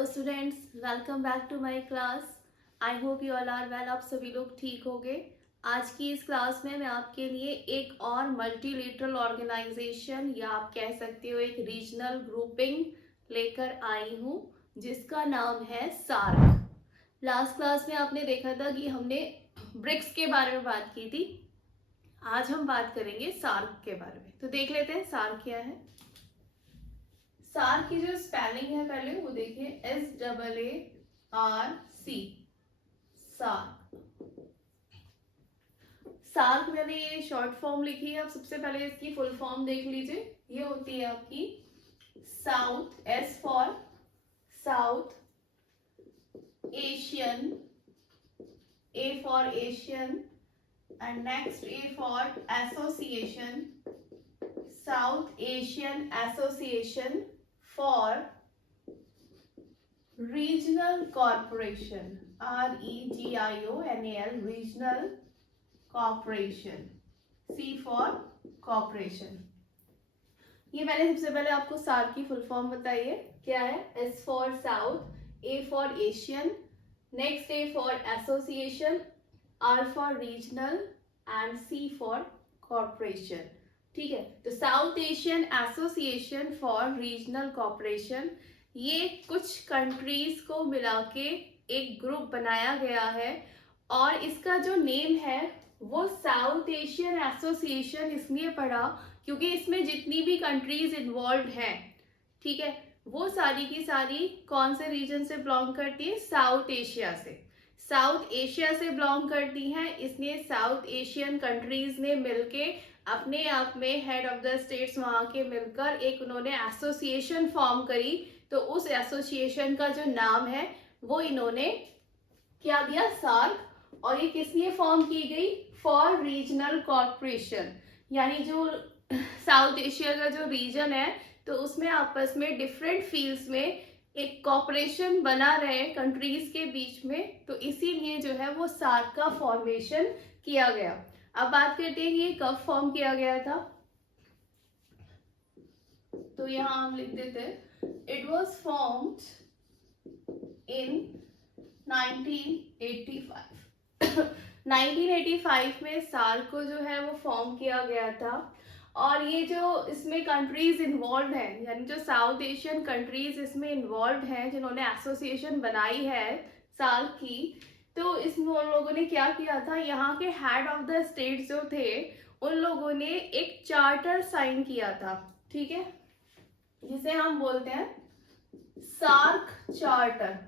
Hello students, welcome back to my class. I hope you all are well. आप सभी लोग ठीक होंगे। आज की इस क्लास में मैं आपके लिए एक और मल्टीलेटरल ऑर्गेनाइजेशन या आप कह सकते हो एक रीजनल ग्रुपिंग लेकर आई हूँ जिसका नाम है सार्क। लास्ट क्लास में आपने देखा था कि हमने ब्रिक्स के बारे में बात की थी। आज हम बात करेंगे सार्क के बारे में। तो देख लेते हैं सार्क क्या है। सार्क की जो स्पेलिंग है पहले वो देखिए, SAARC, सार्क। सार्क मैंने ये शॉर्ट फॉर्म लिखी है। अब सबसे पहले इसकी फुल फॉर्म देख लीजिए। ये होती है आपकी south, S for south Asian, A for Asian and next A for association, south Asian association for regional corporation, REGIONAL, regional corporation, C for corporation। ये मैंने सबसे पहले आपको सार्क की फुल फॉर्म बताइए क्या है। S for south, A for Asian, next A for association, R for regional and C for corporation। ठीक है, तो South Asian Association for Regional Cooperation, ये कुछ कंट्रीज को मिला के एक ग्रुप बनाया गया है और इसका जो नेम है वो साउथ एशियन एसोसिएशन इसलिए पड़ा क्योंकि इसमें जितनी भी कंट्रीज इन्वॉल्व हैं, ठीक है, वो सारी की सारी कौन से रीजन से बिलोंग करती है? साउथ एशिया से। साउथ एशिया से बिलोंग करती हैं, इसलिए साउथ एशियन कंट्रीज ने मिलके अपने आप में हेड ऑफ द स्टेट्स वहां के मिलकर एक उन्होंने एसोसिएशन फॉर्म करी। तो उस एसोसिएशन का जो नाम है वो इन्होंने क्या दिया? सार्क। और ये किस लिए फॉर्म की गई? फॉर रीजनल कॉर्पोरेशन, यानी जो साउथ एशिया का जो रीजन है तो उसमें आपस में डिफरेंट फील्ड्स में एक कॉपरेशन बना रहे कंट्रीज के बीच में, तो इसीलिए जो है वो सार्क का फॉर्मेशन किया गया। अब बात करते हैं कि ये कब फॉर्म किया गया था। तो यहां हम लिख देते हैं इट वॉज फॉर्म्ड इन 1985। 1985 में सार्क को जो है वो फॉर्म किया गया था। और ये जो इसमें कंट्रीज इन्वॉल्व हैं, यानी जो साउथ एशियन कंट्रीज इसमें इन्वॉल्व हैं जिन्होंने एसोसिएशन बनाई है सार्क की, तो इसमें उन लोगों ने क्या किया था, यहाँ के हेड ऑफ द स्टेट जो थे उन लोगों ने एक चार्टर साइन किया था, ठीक है, जिसे हम बोलते हैं सार्क चार्टर।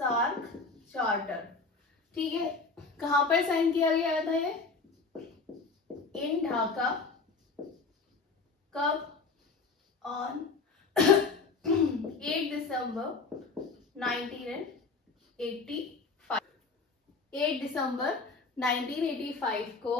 सार्क चार्टर, ठीक है। कहां पर साइन किया गया था ये? इन ढाका। कब? ऑन 8 दिसंबर 1985। 8 दिसंबर 1985 को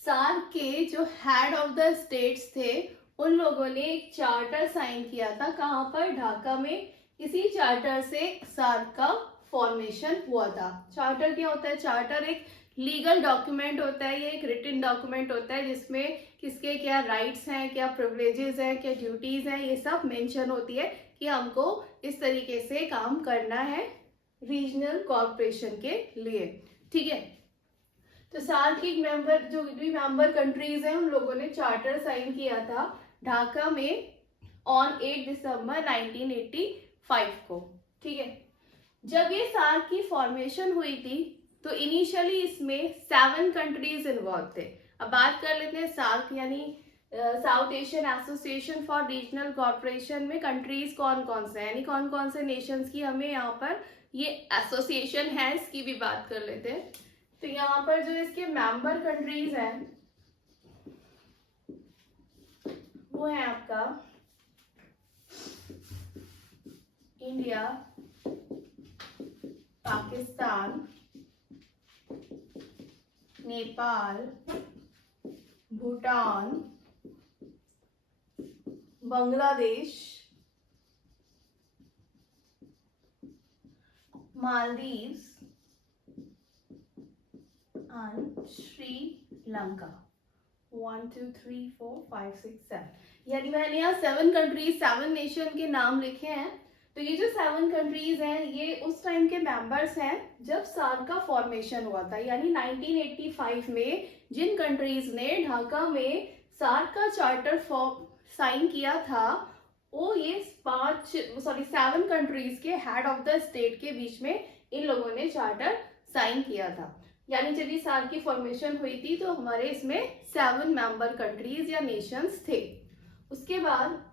सार्क के जो हेड ऑफ द स्टेट्स थे उन लोगों ने एक चार्टर साइन किया था। कहां पर? ढाका में। इसी चार्टर से सार्क का फॉर्मेशन हुआ था। चार्टर क्या होता है? चार्टर एक लीगल डॉक्यूमेंट होता है, ये एक रिटन डॉक्यूमेंट होता है जिसमें किसके क्या राइट्स हैं, क्या प्रिविलेजेस हैं, क्या ड्यूटीज हैं, ये सब मेंशन होती है कि हमको इस तरीके से काम करना है रीजनल कॉर्पोरेशन के लिए, ठीक है। तो सार्क के मेंबर जो भी मेंबर कंट्रीज हैं उन लोगों ने चार्टर साइन किया था ढाका में ऑन 8 दिसंबर 1985 को, ठीक है। जब ये सार्क की फॉर्मेशन हुई थी तो इनिशियली इसमें 7 कंट्रीज इन्वॉल्व थे। अब बात कर लेते हैं सार्क यानी south Asian Association for regional corporation में कंट्रीज कौन कौन से हैं, यानी कौन कौन से नेशंस की हमें यहाँ पर ये एसोसिएशन है इसकी भी बात कर लेते हैं। तो यहाँ पर जो इसके मेंबर कंट्रीज हैं वो है आपका इंडिया, पाकिस्तान, नेपाल, भूटान, बांग्लादेश, मालदीव्स एंड श्रीलंका। 1 2 3 4 5 6 7, यानी मैंने यहाँ 7 कंट्रीज 7 नेशन के नाम लिखे हैं। तो ये जो 7 कंट्रीज हैं ये उस टाइम के मेंबर्स हैं जब सार्क का फॉर्मेशन हुआ था, यानी 1985 में जिन कंट्रीज ने ढाका में सार्क का चार्टर साइन किया था वो ये 7 कंट्रीज के हेड ऑफ द स्टेट के बीच में इन लोगों ने चार्टर साइन किया था। यानी जब ये सार्क की फॉर्मेशन हुई थी तो हमारे इसमें 7 मेंबर कंट्रीज या नेशंस थे। उसके बाद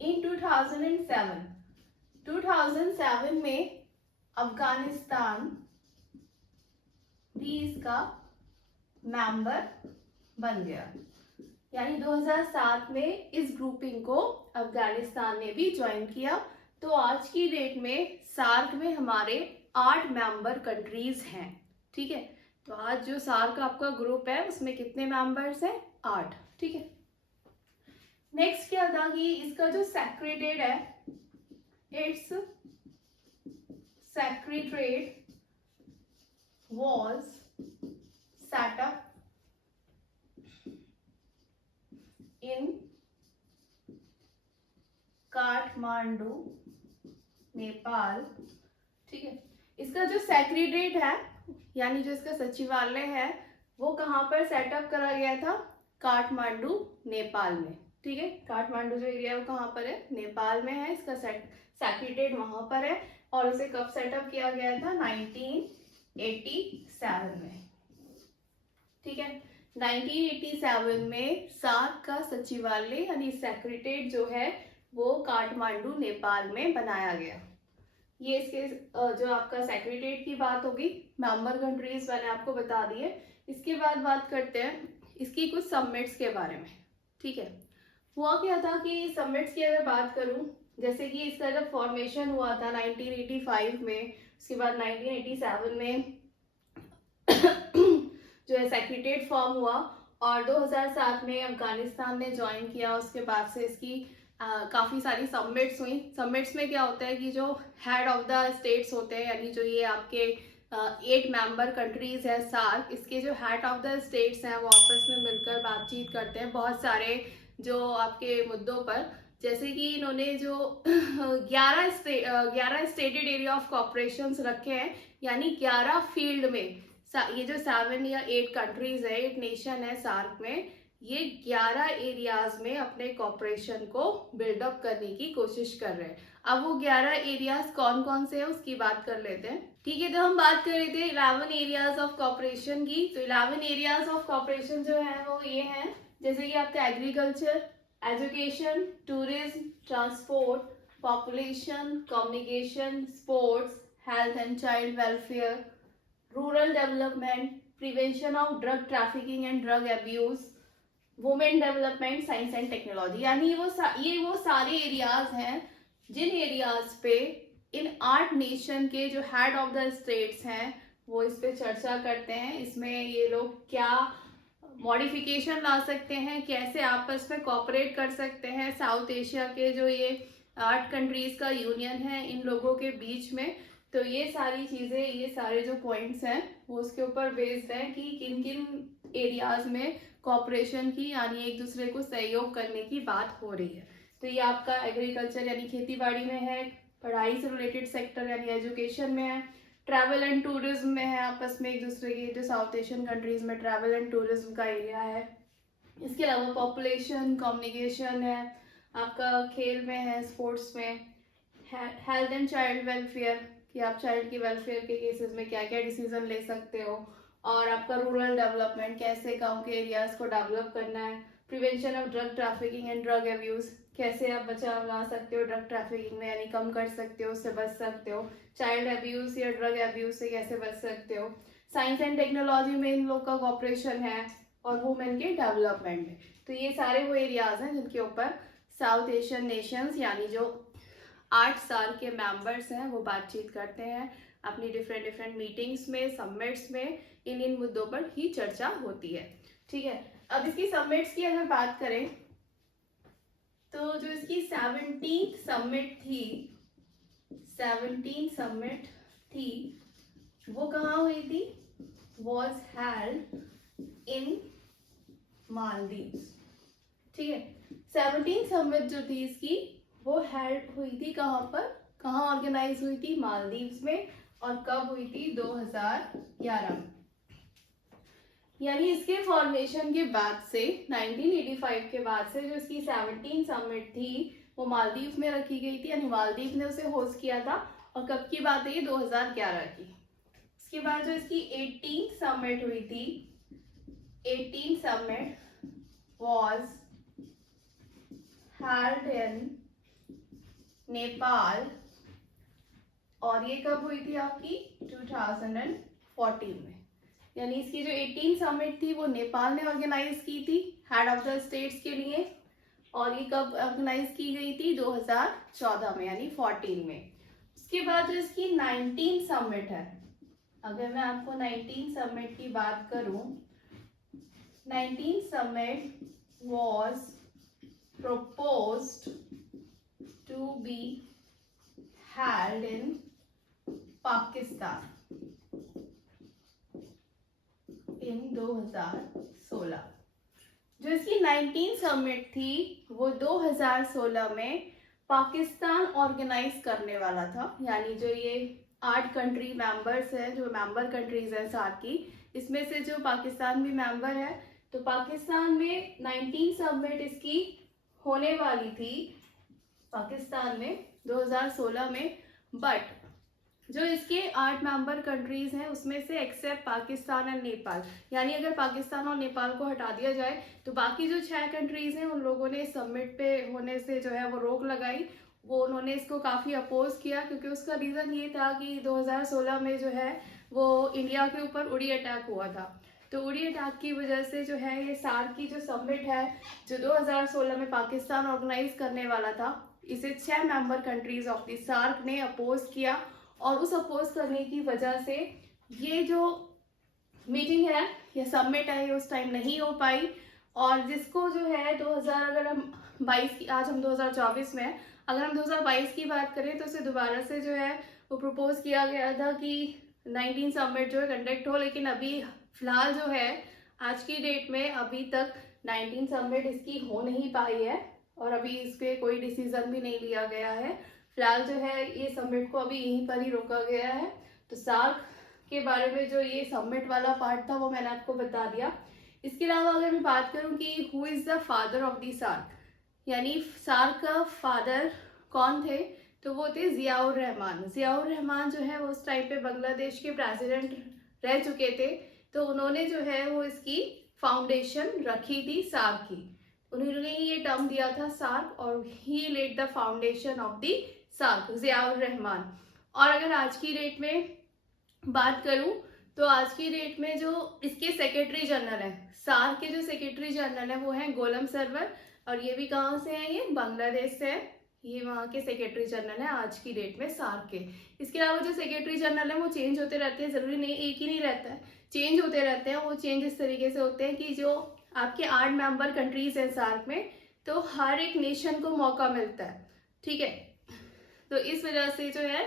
इन 2007 में अफगानिस्तान भी इसका मेंबर बन गया, यानी 2007 में इस ग्रुपिंग को अफगानिस्तान ने भी ज्वाइन किया। तो आज की डेट में सार्क में हमारे 8 मेंबर कंट्रीज हैं। ठीक है, तो आज जो सार्क आपका ग्रुप है उसमें कितने मेंबर्स हैं? 8। ठीक है, नेक्स्ट क्या था कि इसका जो सेक्रेटेरिएट है, it's secretariat was set up in Kathmandu, Nepal. ठीक है, इसका जो सेक्रेटेरिएट है यानी जो इसका सचिवालय है वो कहाँ पर सेटअप करा गया था? काठमांडू, नेपाल में। ठीक है, काठमांडू जो एरिया है वो कहाँ पर है? नेपाल में है। इसका सेक्रेटेरिएट वहां पर है और इसे कब सेटअप किया गया था? 1987 में। ठीक है, 1987 में सार्क का सचिवालय यानी सेक्रेटेरिएट जो है वो काठमांडू, नेपाल में बनाया गया। ये इसके जो आपका सेक्रेटेरिएट की बात होगी। मेंबर कंट्रीज मैंने आपको बता दिए। इसके बाद बात करते हैं इसकी कुछ समिट्स के बारे में। ठीक है, हुआ क्या था कि समिट्स की अगर बात करूं, जैसे कि इसका जब फॉर्मेशन हुआ था 1985 में, उसके बाद 1987 में जो है सेक्रेटेरिएट फॉर्म हुआ और 2007 में अफगानिस्तान ने ज्वाइन किया। उसके बाद से इसकी काफ़ी सारी समिट्स हुई। समिट्स में क्या होता है कि जो हेड ऑफ द स्टेट्स होते हैं, यानी जो ये आपके 8 मेंबर कंट्रीज है सार्क, इसके जो हेड ऑफ द स्टेट्स हैं वो आपस में मिलकर बातचीत करते हैं बहुत सारे जो आपके मुद्दों पर। जैसे कि इन्होंने जो 11 स्टेटेड एरिया ऑफ कॉपरेशन रखे हैं, यानी 11 फील्ड में ये जो 7 या 8 कंट्रीज है, 8 नेशन है सार्क में, ये 11 एरियाज में अपने कॉपरेशन को बिल्डअप करने की कोशिश कर रहे हैं। अब वो 11 एरियाज कौन कौन से हैं उसकी बात कर लेते हैं। ठीक है, तो हम बात कर रहे थे 11 एरियाज ऑफ कॉपरेशन की। तो 11 एरियाज ऑफ कॉपरेशन जो है वो ये हैं, जैसे कि आपका agriculture, education, tourism, transport, population, communication, sports, health and child welfare, rural development, prevention of drug trafficking and drug abuse, women development, science and technology. यानी ये वो सारे एरियाज हैं जिन एरियाज पे इन 8 नेशन के जो हेड ऑफ द स्टेट्स हैं वो इस पे चर्चा करते हैं। इसमें ये लोग क्या मॉडिफिकेशन ला सकते हैं, कैसे आपस में कोऑपरेट कर सकते हैं साउथ एशिया के जो ये 8 कंट्रीज का यूनियन है इन लोगों के बीच में। तो ये सारी चीजें, ये सारे जो पॉइंट्स हैं वो उसके ऊपर बेस्ड है कि किन किन एरियाज में कोऑपरेशन की यानी एक दूसरे को सहयोग करने की बात हो रही है। तो ये आपका एग्रीकल्चर यानी खेती बाड़ी में है, पढ़ाई से रिलेटेड सेक्टर यानी एजुकेशन में है, ट्रैवल एंड टूरिज्म में है, आपस में एक दूसरे के जो साउथ एशियन कंट्रीज में ट्रैवल एंड टूरिज्म का एरिया है। इसके अलावा पॉपुलेशन, कम्युनिकेशन है, आपका खेल में है, स्पोर्ट्स में, हेल्थ एंड चाइल्ड वेलफेयर कि आप चाइल्ड की वेलफेयर के केसेस में क्या क्या डिसीजन ले सकते हो, और आपका रूरल डेवलपमेंट कैसे गांव के एरियाज को डेवलप करना है, prevention of drug trafficking and drug abuse कैसे आप बचाव ला सकते हो ड्रग ट्रैफिकिंग में यानी कम कर सकते हो, उससे बच सकते हो, चाइल्ड अब्यूज या ड्रग अब्यूज से कैसे बच सकते हो, साइंस एंड टेक्नोलॉजी में इन लोग का कॉपरेशन है, और वुमेन के डेवलपमेंट में। तो ये सारे वो एरियाज हैं जिनके ऊपर साउथ एशियन नेशंस यानी जो 8 साल के मेंबर्स हैं वो बातचीत करते हैं अपनी डिफरेंट मीटिंग्स में, समिट्स में, इन मुद्दों पर ही चर्चा होती है। ठीक है, अब इसकी समिट्स की अगर बात करें तो जो इसकी 17th समिट थी वो कहाँ हुई थी? Was held in Maldives. ठीक है, 17th समिट जो थी इसकी वो हेल्ड हुई थी कहाँ पर, कहाँ ऑर्गेनाइज हुई थी, मालदीव्स में। और कब हुई थी, 2011 में। यानी इसके फॉर्मेशन के बाद से 1985 के बाद से जो इसकी 17 समिट थी वो मालदीव में रखी गई थी, यानी मालदीव ने उसे होस्ट किया था। और कब की बात है ये, 2011 की। इसके बाद जो इसकी 18 समिट हुई थी, 18 summit was held in Nepal. और ये कब हुई थी आपकी, 2014 में। यानी इसकी जो 18 समिट थी वो नेपाल ने ऑर्गेनाइज की थी हेड ऑफ द स्टेट्स के लिए। और ये कब ऑर्गेनाइज की गई थी, 2014 में, यानी 14 में। उसके बाद जो इसकी 19 समिट है, अगर मैं आपको 19 समिट की बात करूं, 19 summit was proposed to be held in Pakistan in 2016। जो इसकी 19 समिट थी वो 2016 में पाकिस्तान ऑर्गेनाइज करने वाला था। यानी जो ये 8 कंट्री मेंबर्स हैं, जो मेंबर कंट्रीज हैं सार्क की, इसमें से जो पाकिस्तान भी मेंबर है, तो पाकिस्तान में 19 समिट इसकी होने वाली थी पाकिस्तान में 2016 में। बट जो इसके 8 मेंबर कंट्रीज हैं उसमें से एक्सेप्ट पाकिस्तान और नेपाल, यानी अगर पाकिस्तान और नेपाल को हटा दिया जाए तो बाकी जो 6 कंट्रीज हैं उन लोगों ने समिट पे होने से जो है वो रोक लगाई। वो उन्होंने इसको काफ़ी अपोज किया, क्योंकि उसका रीज़न ये था कि 2016 में जो है वो इंडिया के ऊपर उड़ी अटैक हुआ था। तो उड़ी अटैक की वजह से जो है ये सार्क की जो समिट है जो 2016 में पाकिस्तान ऑर्गेनाइज करने वाला था, इसे 6 member countries of the SAARC ने अपोज किया। और उस अपोज करने की वजह से ये जो मीटिंग है या समिट है ये उस टाइम नहीं हो पाई। और जिसको जो है 2000, अगर हम 22 की, आज हम 2024 में है, अगर हम 2022 की बात करें तो उसे दोबारा से जो है वो प्रपोज किया गया था कि 19 समिट जो है कंडक्ट हो। लेकिन अभी फिलहाल जो है आज की डेट में अभी तक 19 समिट इसकी हो नहीं पाई है और अभी इस पर कोई डिसीजन भी नहीं लिया गया है। फिलहाल जो है ये समिट को अभी यहीं पर ही रोका गया है। तो सार्क के बारे में जो ये समिट वाला पार्ट था वो मैंने आपको बता दिया। इसके अलावा अगर मैं बात करूं कि who is the father of the SAARC, यानी सार्क का फादर कौन थे, तो वो थे जियाउर रहमान। जियाउर रहमान जो है वो उस टाइम पे बांग्लादेश के प्रेसिडेंट रह चुके थे। तो उन्होंने जो है वो इसकी फाउंडेशन रखी थी सार्क की। उन्होंने ये टर्म दिया था सार्क, और he led the foundation of the SAARC, Ziaur Rahman. और अगर आज की डेट में बात करूं तो आज की डेट में जो इसके सेक्रेटरी जनरल हैं, सार्क के जो सेक्रेटरी जनरल हैं वो हैं गोलम सरवर। और ये भी कहाँ से हैं, ये बांग्लादेश से है। ये वहाँ के सेक्रेटरी जनरल हैं आज की डेट में सार्क के। इसके अलावा जो सेक्रेटरी जनरल हैं वो चेंज होते रहते हैं, ज़रूरी नहीं एक ही नहीं रहता है, चेंज होते रहते हैं। वो चेंज इस तरीके से होते हैं कि जो आपके 8 मेंबर कंट्रीज हैं सार्क में, तो हर एक नेशन को मौका मिलता है, ठीक है। तो इस वजह से जो है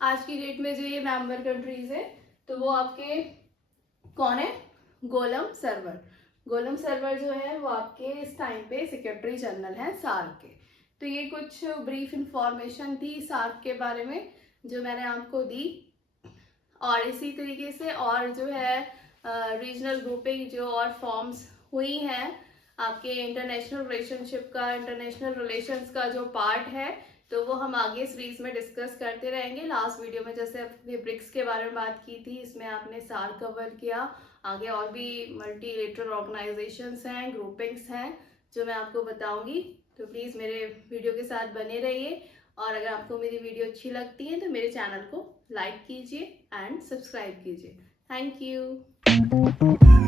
आज की डेट में जो ये मेंबर कंट्रीज है तो वो आपके कौन है, गोलम सरवर। गोलम सरवर जो है वो आपके इस टाइम पे सेक्रेटरी जनरल हैं सार्क के। तो ये कुछ ब्रीफ इंफॉर्मेशन थी सार्क के बारे में जो मैंने आपको दी। और इसी तरीके से और जो है रीजनल ग्रुपिंग जो और फॉर्म्स हुई हैं आपके इंटरनेशनल रिलेशनशिप का, इंटरनेशनल रिलेशंस का जो पार्ट है, तो वो हम आगे सीरीज में डिस्कस करते रहेंगे। लास्ट वीडियो में जैसे आपने ब्रिक्स के बारे में बात की थी, इसमें आपने सार्क कवर किया। आगे और भी मल्टीलेटरल ऑर्गेनाइजेशंस हैं, ग्रुपिंग्स हैं जो मैं आपको बताऊंगी। तो प्लीज़ मेरे वीडियो के साथ बने रहिए। और अगर आपको मेरी वीडियो अच्छी लगती है तो मेरे चैनल को लाइक कीजिए एंड सब्सक्राइब कीजिए। Thank you.